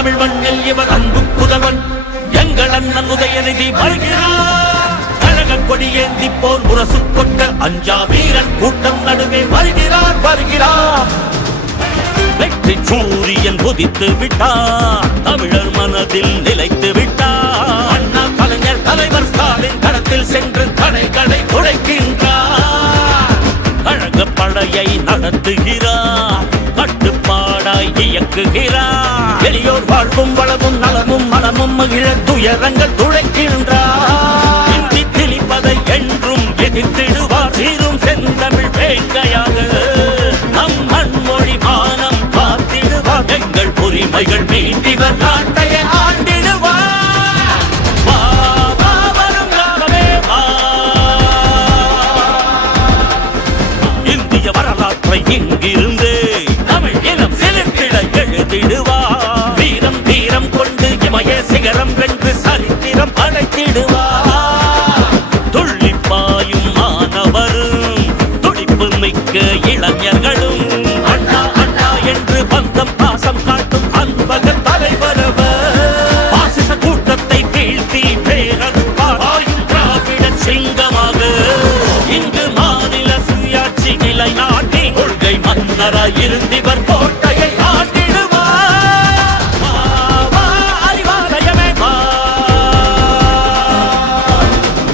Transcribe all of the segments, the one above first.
தமிழ் மண்ணில் இவர் அன்பு புதல்வன் எங்கள் அண்ணன் உதயநிதி வருகிறார். கழக கொடியேந்தி போர் முரசு கொண்ட அஞ்சா வீரன் கூட்டம் நடுவே வருகிறார். வெற்றி சூரியன் உதித்து விட்டார், தமிழர் மனதில் நிலைத்து விட்டார். அண்ணா கலைஞர் தலைவர் ஸ்டாலின் களத்தில் சென்று தடைகளை உடைக்கின்றார். கழக படையை நடத்துகிறார், கட்டுப்பாடாய் இயக்குகிறார். வெளியோர் வாழ்வும் வளமும் நலமும் மனமும் மகிழ துயரங்கள் துளைக்கின்றார். இந்தி திணிப்பதை என்றும் எதிர்த்திடுவார், சீரும் செந்தமிழ் வேங்கையாக நம் மண்மொழி மானம் காத்திடுவார். எங்கள் உரிமைகள் மீட்டிவர் நாட்டையை ஆண்டிடுவார். இந்திய வரலாற்றை இங்கிருந்து தமிழ் இனம் சிலிர்த்திட எழுதிடுவார். வீரம் தீரம் கொண்டு இமய சிகரம் வென்று சரித்திரம் படைத்திடுவார். துள்ளிப்பாயும் மாணவரும் துடிப்பு மிக்க இளைஞர்களும் அண்ணா அண்ணா என்று பந்தம் பாசம் காட்டும் அன்பக தலைவரவர். பாசிச கூட்டத்தை வீழ்த்தி பேரறுப்பார் ஆயும் திராவிட சிங்கமாக இங்கு மாநில சுயாட்சி நிலைநாட்டி கொள்கை மன்னராய் இருந்திவர் கோட்டையை ஆட்டிடுவார். அறிவாலயமே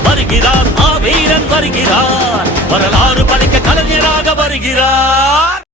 வருகிறார், மாவீரன் வருகிறார், வரலாறு படைக்க கலைஞராக வருகிறார்.